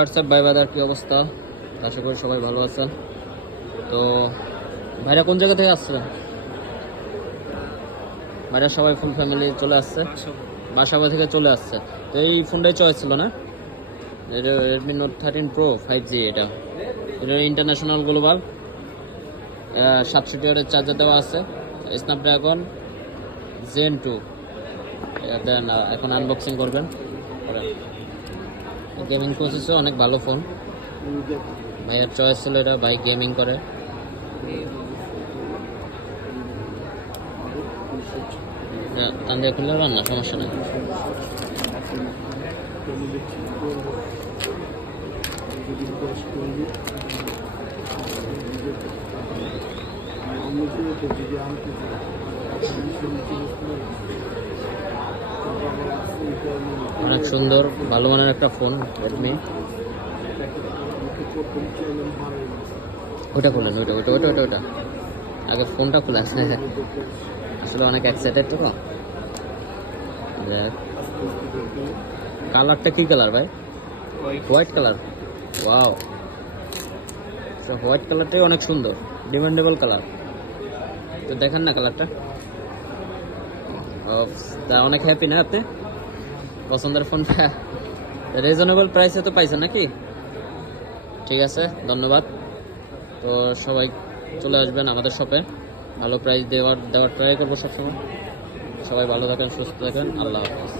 WhatsApp ভাই বাদার কি অবস্থা? আশা করি সবাই ভালো আছে। তো ভাইরা কোন জায়গা থেকে আসছিলেন? ভাইরা সবাই ফুল ফ্যামিলি চলে আসছে, বাসাবাড়ি থেকে চলে আসছে। তো এই ফোনটাই চয়েস ছিল না? এটা রেডমি নোট 13 প্রো 5G। এটা ইন্টারন্যাশনাল গ্লোবাল 67 ওয়াটের চার্জার দেওয়া আছে, স্ন্যাপড্রাগন Gen 2। দেন এখন আনবক্সিং করবেন। গেমিং প্রসেসও অনেক ভালো ফোন। ভাইয়ের চয়েস ছিল এটা, ভাই গেমিং করে। টান দিয়ে খুললে না, সমস্যা নেই। অনেক সুন্দর ভালো মানের একটা ফোন রেডমি। ওটা খুলেন, ওটা ওটা ওটা ওটা ওটা আগে ফোনটা খুলেন। আসলে অনেক এক্সাইটেড তো। কালারটা কি কালার ভাই? White colour. ওয়াও, হোয়াইট কালারটাই অনেক সুন্দর, ডিমান্ডেবল কালার। তো দেখেন না কালারটা, তা অনেক হ্যাপি না আপনি? পছন্দের ফোনটা রিজনেবল প্রাইসে তো পাইছেন নাকি? ঠিক আছে, ধন্যবাদ। তো সবাই চলে আসবেন আমাদের শপে, ভালো প্রাইস দেওয়ার ট্রাই করবো সবসময়। সবাই ভালো থাকেন, সুস্থ থাকেন, আল্লাহ হাফেজ।